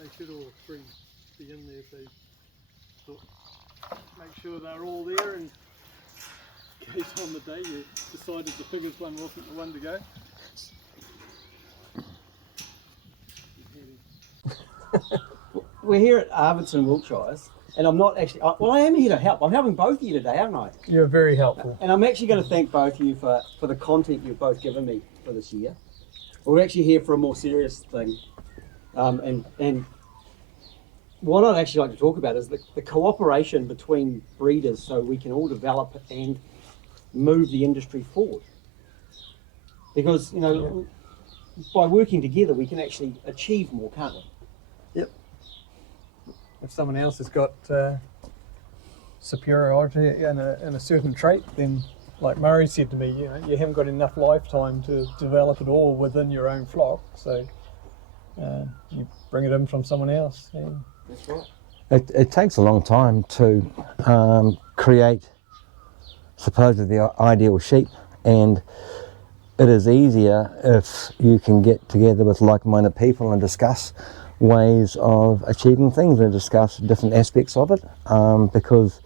they should all three be in there, so make sure they're all there in case on the day you decided the biggest one wasn't the one to go. We're here at Arvidson, Wiltshire, and I'm not actually, well, I am here to help. I'm helping both of you today, aren't I? You're very helpful. And I'm actually going to thank both of you for the content you've both given me for this year. We're actually here for a more serious thing. And what I'd actually like to talk about is the cooperation between breeders so we can all develop and move the industry forward. Because, you know, by working together, we can actually achieve more, can't we? Yep. If someone else has got superiority in a certain trait, then like Murray said to me, you know, you haven't got enough lifetime to develop it all within your own flock, so you bring it in from someone else. And that's right. It takes a long time to create supposedly the ideal sheep, and it is easier if you can get together with like-minded people and discuss ways of achieving things and discuss different aspects of it, because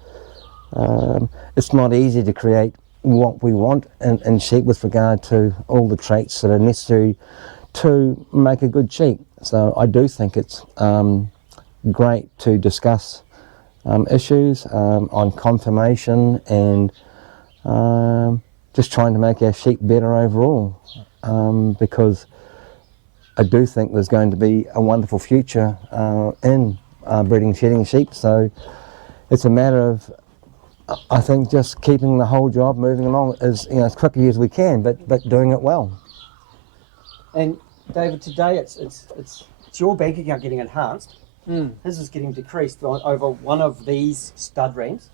it's not easy to create what we want in sheep with regard to all the traits that are necessary to make a good sheep. So I do think it's great to discuss issues on conformation and just trying to make our sheep better overall, because I do think there's going to be a wonderful future in breeding and shedding sheep. So it's a matter of, I think, just keeping the whole job moving along as as quickly as we can, but doing it well. And David, today it's your bank account getting enhanced. His is getting decreased over one of these stud rams.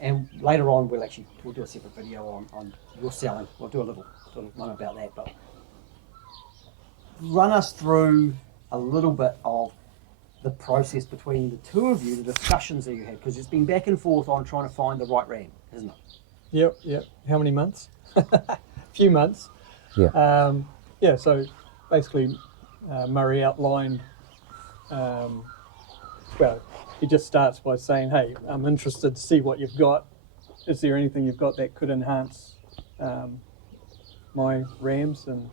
And later on, we'll do a separate video on your selling. We'll do a little one about that. But run us through a little bit of the process between the two of you, the discussions that you had, because it's been back and forth on trying to find the right ram, isn't it? Yep. How many months? A few months. Yeah. So basically, Murray outlined. Well, he just starts by saying, "Hey, I'm interested to see what you've got. Is there anything you've got that could enhance my rams?" And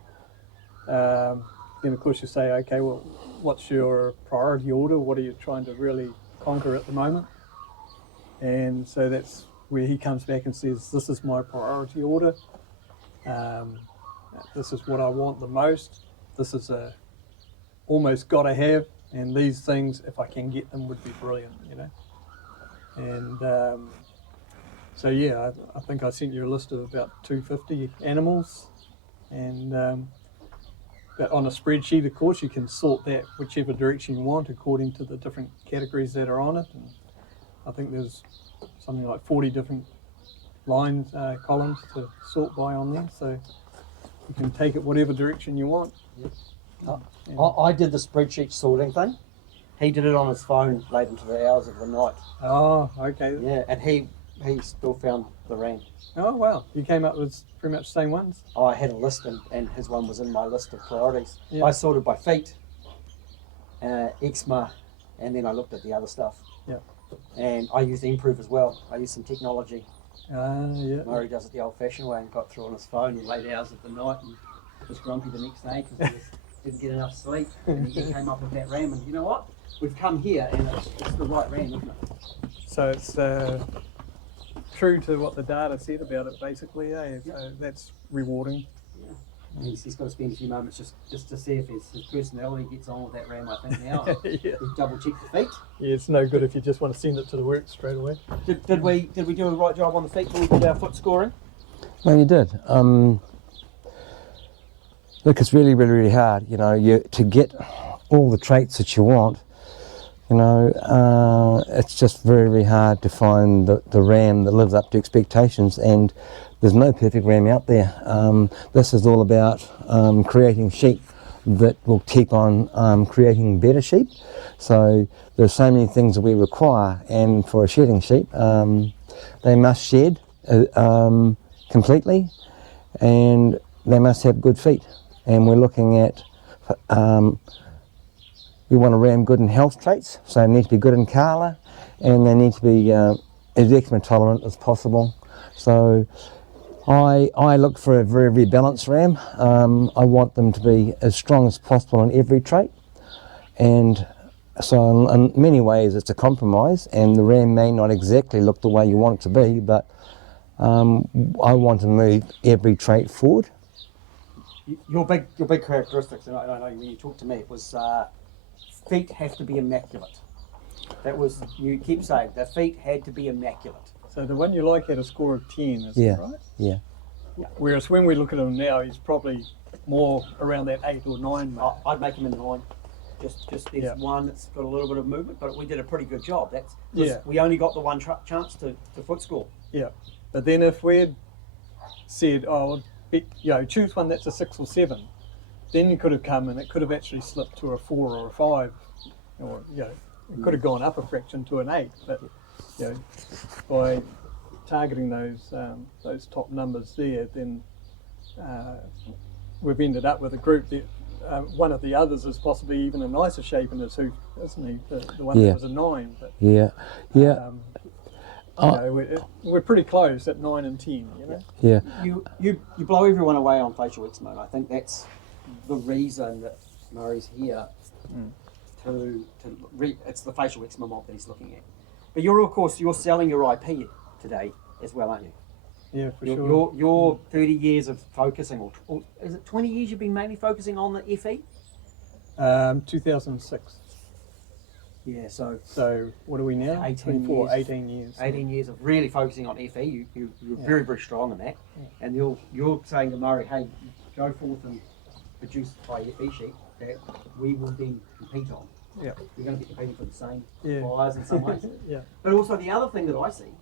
then, of course, you say, "Okay, well, what's your priority order? What are you trying to really conquer at the moment?" And so that's where he comes back and says, "This is my priority order. This is what I want the most. This is a almost got to have. And these things, if I can get them, would be brilliant, you know." And so yeah, I think I sent you a list of about 250 animals, and but on a spreadsheet, of course, you can sort that whichever direction you want according to the different categories that are on it. And I think there's something like 40 different lines, columns to sort by on there, so you can take it whatever direction you want. Yep. I did the spreadsheet sorting thing. He did it on his phone late into the hours of the night. Oh, okay. Yeah, and he still found the ram. Oh, wow. You came up with pretty much the same ones? I had a list, and his one was in my list of priorities. Yep. I sorted by feet, eczema, and then I looked at the other stuff. Yeah. And I used Improve as well. I used some technology. Yeah. Murray does it the old-fashioned way and got through on his phone in late hours of the night and was grumpy the next day because he didn't get enough sleep. And he came up with that ram, and you know what? We've come here, and it's the right ram, isn't it? So it's true to what the data said about it, basically. So that's rewarding. Yeah. He's got to spend a few moments just to see if his personality gets on with that ram, I think, now. Yeah. We've double-checked the feet. Yeah, it's no good if you just want to send it to the work straight away. Did we do a right job on the feet when we did our foot scoring? No, you did. Look, it's really, really, really hard, to get all the traits that you want. It's just very, very hard to find the ram that lives up to expectations, and there's no perfect ram out there. This is all about creating sheep that will keep on creating better sheep. So there's so many things that we require, and for a shedding sheep, they must shed completely, and they must have good feet. And we're looking at you want a ram good in health traits, so they need to be good in colour, and they need to be as eczema tolerant as possible. So I look for a very, very balanced ram. I want them to be as strong as possible in every trait, and so in many ways it's a compromise, and the ram may not exactly look the way you want it to be, but I want to move every trait forward. Your big characteristics, and I know when you talked to me, it was feet have to be immaculate. That was, you keep saying, the feet had to be immaculate. So the one you like had a score of 10, is Yeah. that right? Yeah. Whereas when we look at him now, he's probably more around that 8 or 9 mark. I'd make him a 9. Just there's Yeah. one that's got a little bit of movement, but we did a pretty good job. That's Yeah. We only got the one chance to foot score. Yeah. But then if we'd said, oh, choose one that's a 6 or 7, then you could have come and it could have actually slipped to a 4 or a 5, or it could have gone up a fraction to an 8. But by targeting those top numbers there, then we've ended up with a group that one of the others is possibly even a nicer shape in his hoof, isn't he? The one that was a 9. But, Yeah. we're pretty close at 9 and 10. Yeah. You blow everyone away on facial eczema, and I think that's the reason that Murray's here. It's the facial eczema mob that he's looking at. But you're selling your IP today as well, aren't you? Yeah, for sure. Your 30 years of focusing, or is it 20 years you've been mainly focusing on the FE? 2006. Yeah, so what are we now? 18 24, years. 18 years. 18 years of really focusing on FE. You're very, very strong in that. And you're saying to Murray, hey, go forth and produce high FE sheep that we will then compete on. Yeah. We're going to be competing for the same Yeah. buyers in some ways. Yeah. But also the other thing that I see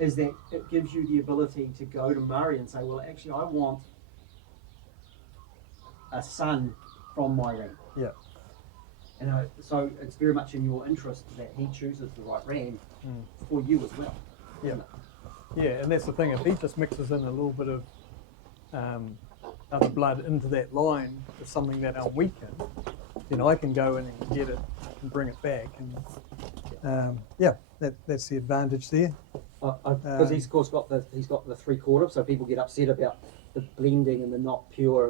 is that it gives you the ability to go to Murray and say, well, actually, I want a son from my ram. Yeah. And so it's very much in your interest that he chooses the right ram for you as well. Yeah. Yeah, and that's the thing. If he just mixes in a little bit of other blood into that line with something that I'm weak in, then I can go in and get it and bring it back. And that's the advantage there. Because he's of course got the 3/4, so people get upset about the blending and the not pure,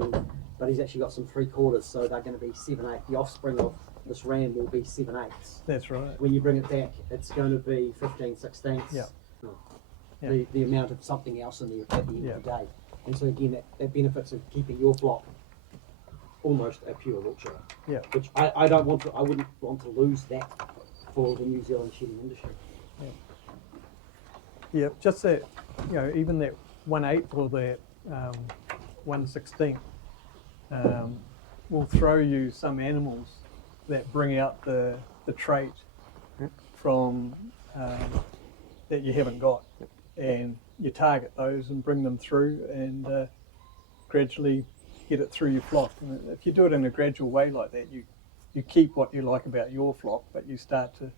but he's actually got some 3/4, so they're going to be 7/8. The offspring of this ram will be 7/8. That's right. When you bring it back, it's going to be 15/16. Yeah. The amount of something else in there at the end of the day. And so again, that benefits of keeping your flock almost a pure Wiltshire. Yeah. Which I wouldn't want to lose that for the New Zealand shearing industry. Yeah, just that, even that 1/8 or that 1/16 will throw you some animals that bring out the trait from that you haven't got, and you target those and bring them through and gradually get it through your flock. And if you do it in a gradual way like that, you keep what you like about your flock, but you start to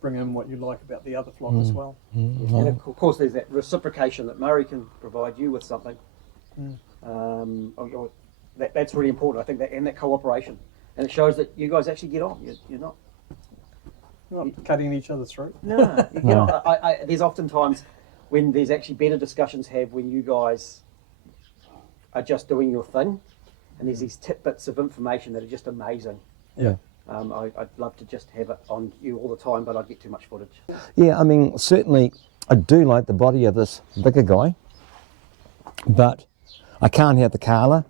bring in what you like about the other flock as well. And of course, there's that reciprocation that Murray can provide you with something. That's really important, I think, and that cooperation. And it shows that you guys actually get on. You're not Cutting each other's throat. No, you get on. There's often times when there's actually better discussions had when you guys are just doing your thing, and there's these tidbits of information that are just amazing. Yeah. I'd love to just have it on you all the time, but I'd get too much footage. Yeah, I mean, certainly I do like the body of this bigger guy, but I can't have the colour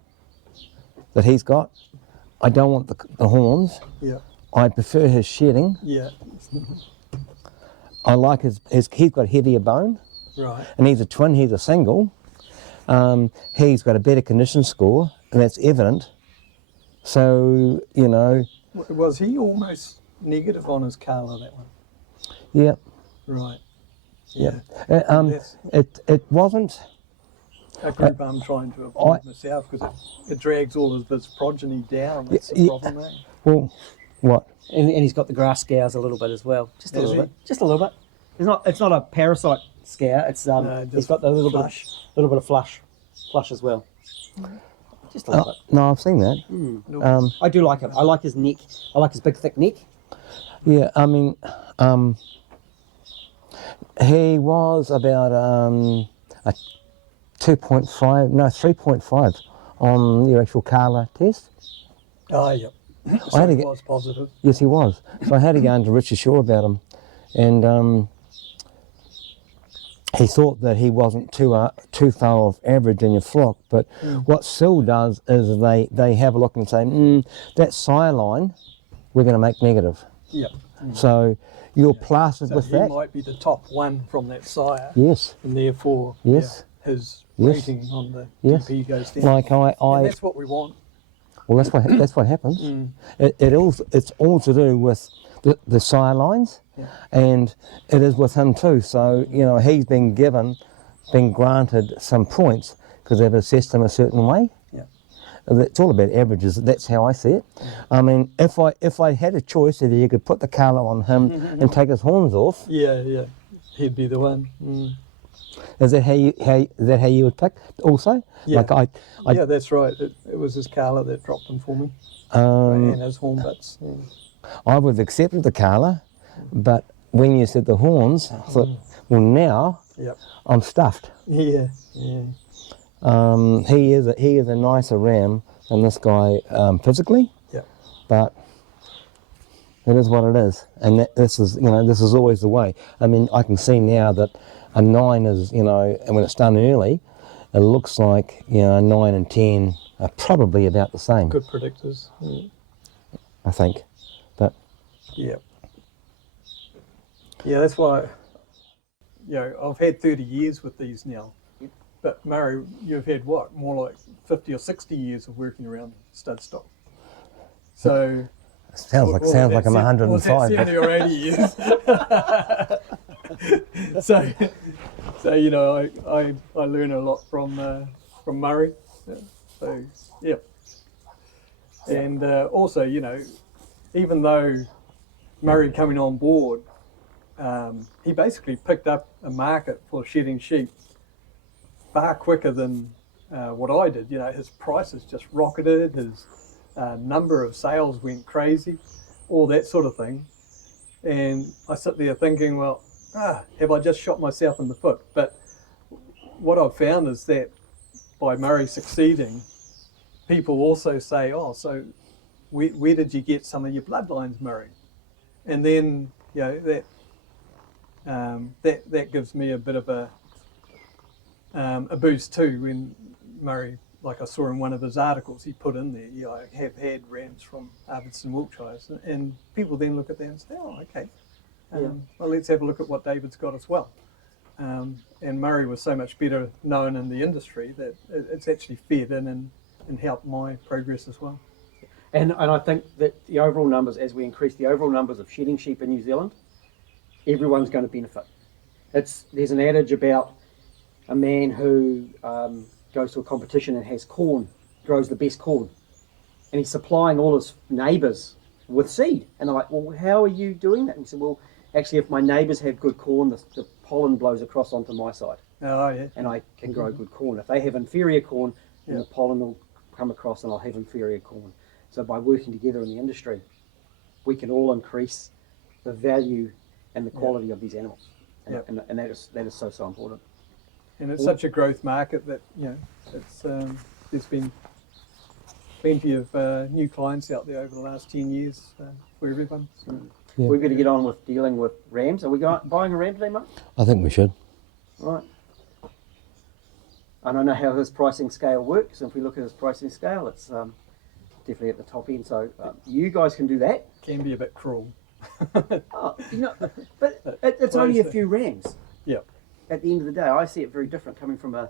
that he's got. I don't want the horns. Yeah. I prefer his shedding. Yeah. I like he's got heavier bone, Right. and he's a twin, he's a single. He's got a better condition score, and that's evident. So, Was he almost negative on his colour, that one? yeah. Right. Yeah. That's It wasn't. a group I'm trying to avoid myself, because it drags all of his progeny down. That's the problem, eh? Well, what? And he's got the grass scours a little bit as well, just a Has little he? bit, just a little bit. It's not a parasite scour. It's he's just got the little flush. bit of flush as well. Just a little bit. No, I've seen that. I do like him. I like his neck. I like his big, thick neck. Yeah, I mean, he was about a 3.5 on your actual Carla test. Oh, yeah. I had to It get, was positive. yes, he was. So I had to go into Richard Shaw about him, and he thought that he wasn't too far off average in your flock. But what Sil does is they have a look and say, that sire line, we're going to make negative. Yeah. So you're plastered So with he that. might be the top one from that sire, Yes. and therefore Yes. his Yes. rating on the Yes. DP goes down. Like and I that's what we want. well, that's what happens. It's all to do with the sire lines, and it is with him too. So he's been granted some points because they've assessed him a certain way. Yeah. It's all about averages. That's how I see it. I mean, if I had a choice, if you could put the colour on him and take his horns off, Yeah, he'd be the one. is that how you would pick? Also, Yeah. like Yeah, that's right. It was his Carla that dropped him for me, and his horn butts. Yeah. I would have accepted the colour, but when you said the horns, I thought, well, now Yep. I'm stuffed. Yeah. He is a nicer ram than this guy physically, Yep. but it is what it is, and this is always the way. I mean, I can see now that a 9 is and when it's done early, it looks like 9 and 10 are probably about the same. Good predictors. Yeah. I think, but Yeah. Yeah, that's why. I've had 30 years with these now. But Murray, you've had what? More like 50 or 60 years of working around stud stock. So sounds like I'm 105. Was that 70 or 80 years? so I learn a lot from Murray. So yeah. And also, even though Murray coming on board, he basically picked up a market for shedding sheep far quicker than what I did. His prices just rocketed, his number of sales went crazy, all that sort of thing. And I sit there thinking, well, have I just shot myself in the foot? But what I've found is that by Murray succeeding, people also say, oh, so where did you get some of your bloodlines, Murray? And then, that gives me a bit of a boost too. When Murray, like I saw in one of his articles, he put in there, I have had rams from Arvidston, Wiltshire, and people then look at that and say, oh, okay, well, let's have a look at what David's got as well. And Murray was so much better known in the industry that it's actually fed in and helped my progress as well. And I think that the overall numbers, as we increase the overall numbers of shedding sheep in New Zealand, everyone's going to benefit. There's an adage about a man who goes to a competition and has corn, grows the best corn, and he's supplying all his neighbours with seed. And they're like, well, how are you doing that? And he said, well, actually, if my neighbours have good corn, the pollen blows across onto my side. Oh, yeah. And I can grow good corn. If they have inferior corn, then the pollen will come across and I'll have inferior corn. So by working together in the industry, we can all increase the value and the quality of these animals. And that is so important. And it's such a growth market that, it's there's been plenty of new clients out there over the last 10 years for everyone. So. Yeah. We're going to get on with dealing with rams. Are we buying a ram today, Mark? I think we should. Right. I don't know how his pricing scale works. If we look at his pricing scale, it's definitely at the top end. So you guys can do that. Can be a bit cruel. But it's only a few rams. Yeah. At the end of the day, I see it very different coming from the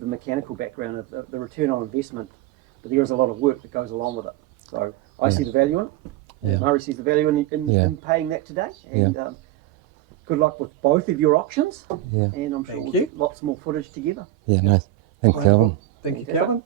mechanical background of the return on investment. But there is a lot of work that goes along with it. So I see the value in it. Yeah. Murray sees the value in paying that today. And good luck with both of your options. Yeah. And I'm sure Thank we'll you. get lots more footage together. Yeah, no. Thanks, Calvin. Thank you, Calvin.